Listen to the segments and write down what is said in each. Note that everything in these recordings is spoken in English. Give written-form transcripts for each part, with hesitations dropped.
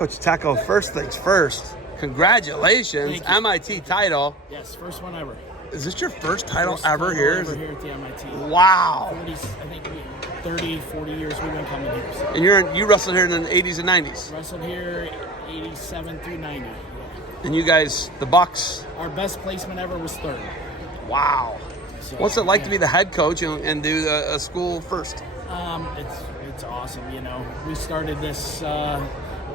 Coach Taco, first things first, congratulations, MIT title. Yes, first one ever. Is this your first title First ever title here? Ever here at the MIT. Wow. 30, 40 years we've been coming here. So. And you wrestled here in the 80s and 90s? Wrestled here 87 through 90. Yeah. And you guys, the Bucks? Our best placement ever was third. Wow. So, what's it like to be the head coach and do a school first? It's awesome, you know. We started this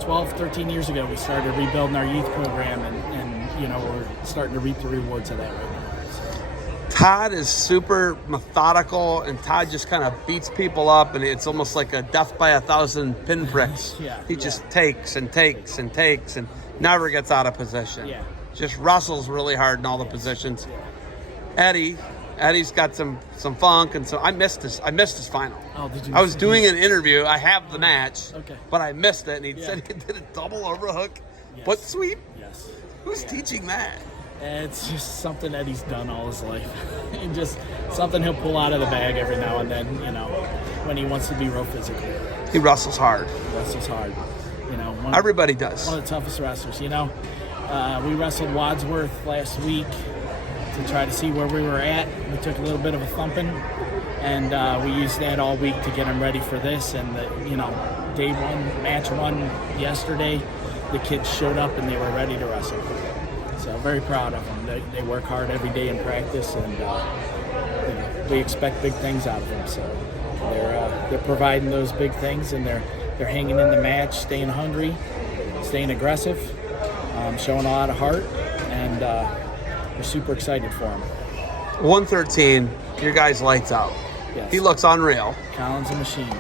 12, 13 years ago. We started rebuilding our youth program, and you know, we're starting to reap the rewards of that right now. So. Todd is super methodical, and Todd just kind of beats people up, and it's almost like a death by 1,000 pinpricks. He just takes and takes and takes and never gets out of position. Yeah. Just wrestles really hard in all the positions. Yeah. Eddie's got some funk, and so I missed his final. Oh, did you? I was doing an interview. I have the match, okay, but I missed it, and he said he did a double overhook, butt sweep. Yes. Who's teaching that? It's just something Eddie's done all his life, and just something he'll pull out of the bag every now and then. You know, when he wants to be real physical. He wrestles hard. You know, everybody does. One of the toughest wrestlers. You know, we wrestled Wadsworth last week to try to see where we were at. We took a little bit of a thumping, and we used that all week to get him ready for this. And day one, match one yesterday, the kids showed up and they were ready to wrestle. So very proud of them. They work hard every day in practice, and we expect big things out of them. So they're providing those big things, and they're hanging in the match, staying hungry, staying aggressive, showing a lot of heart, and we're super excited for him. 113, your guy's lights out. Yes. He looks unreal. Colin's a machine.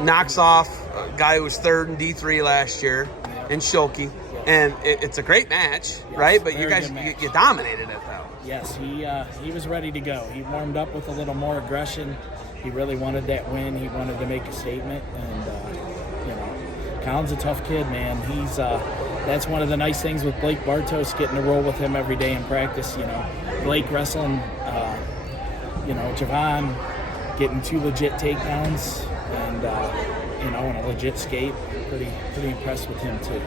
Knocks off a guy who was third in D3 last year, in Schilke. And it's a great match, right? But you guys, you dominated it, though. Yes, he was ready to go. He warmed up with a little more aggression. He really wanted that win. He wanted to make a statement. And, Colin's a tough kid, man. He's that's one of the nice things with Blake Bartos, getting to roll with him every day in practice. You know, Blake wrestling, Javon getting 2 legit takedowns, and and a legit skate. Pretty impressed with him too.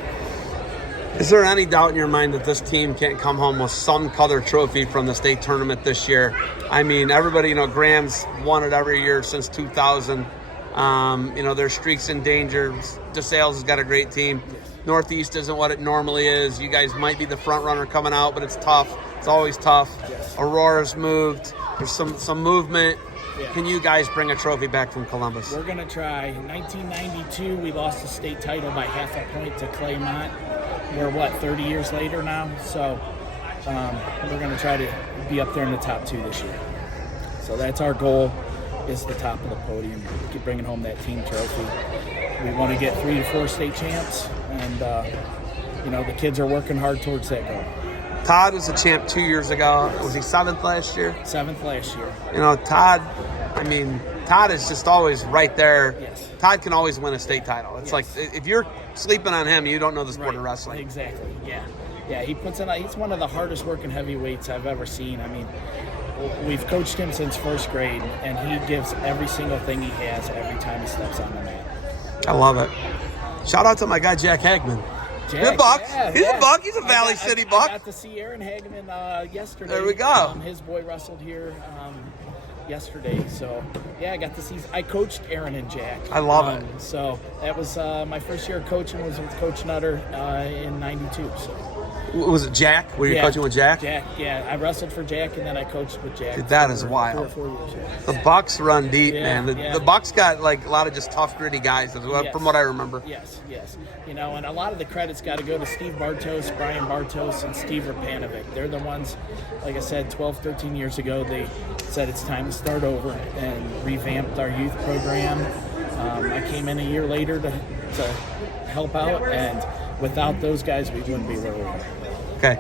Is there any doubt in your mind that this team can't come home with some color trophy from the state tournament this year? I mean, everybody, Graham's won it every year since 2000. Their streak's in danger. DeSales has got a great team. Northeast isn't what it normally is. You guys might be the front runner coming out, but it's tough. It's always tough. Yes. Aurora's moved. There's some movement. Yeah. Can you guys bring a trophy back from Columbus? We're going to try. In 1992, we lost the state title by half a point to Claymont. We're, 30 years later now? So we're going to try to be up there in the top 2 this year. So that's our goal, is the top of the podium. Keep bringing home that team trophy. We want to get 3 to 4 state champs, and, the kids are working hard towards that goal. Todd was a champ 2 years ago. Was he 7th last year? 7th last year. Todd is just always right there. Yes. Todd can always win a state title. It's like, if you're sleeping on him, you don't know the sport of wrestling. Exactly, yeah. Yeah, he puts in. He's one of the hardest working heavyweights I've ever seen. I mean, we've coached him since 1st grade, and he gives every single thing he has every time he steps on the mat. I love it. Shout out to my guy, Jack Hagman. He's a Buck. He's a Buck. He's a Valley City Buck. I got to see Aaron Hagman yesterday. There we go. His boy wrestled here yesterday. So, I got to see. I coached Aaron and Jack. I love it. So, that was my first year of coaching was with Coach Nutter in 92. So. Was it Jack? Were you coaching with Jack? Jack, yeah. I wrestled for Jack, and then I coached with Jack. Dude, that is wild. 4 years, yeah. The Bucks run deep, man. The Bucks got a lot of just tough, gritty guys, from what I remember. Yes. And a lot of the credit's got to go to Steve Bartos, Brian Bartos, and Steve Rapanovic. They're the ones, like I said, 12, 13 years ago, they said it's time to start over and revamped our youth program. I came in a year later to help out, and without those guys, we wouldn't be where we are. Okay.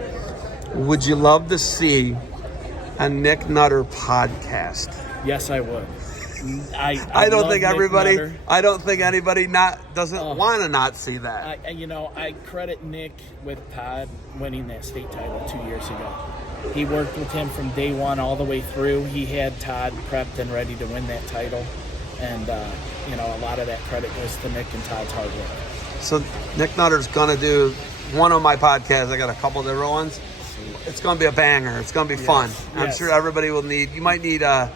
Would you love to see a Nick Nutter podcast? Yes, I would. I don't think everybody. I don't think anybody doesn't want to not see that. I credit Nick with Todd winning that state title 2 years ago. He worked with him from day one all the way through. He had Todd prepped and ready to win that title, and a lot of that credit goes to Nick and Todd's hard work. So Nick Nutter's gonna do one of my podcasts. I got a couple different ones. It's gonna be a banger. It's gonna be fun. I'm sure everybody will need. You might need. You're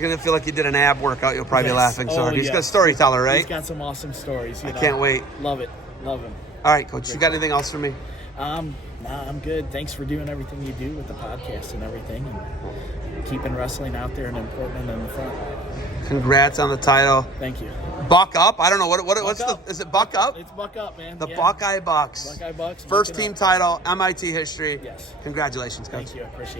gonna feel like you did an ab workout. You'll probably be laughing so hard. He's got a storyteller, right? He's got some awesome stories. I can't wait. Love it. Love him. All right, Coach. You got anything else for me? Nah, I'm good. Thanks for doing everything you do with the podcast and everything, and keeping wrestling out there and important and in the front. Congrats on the title. Thank you. Buck up. I don't know what's is it Buck up? It's Buck up, man. The Buckeye Bucks. Buckeye Bucks. First team title, MIT history. Yes. Congratulations, Coach. Thank you. I appreciate it.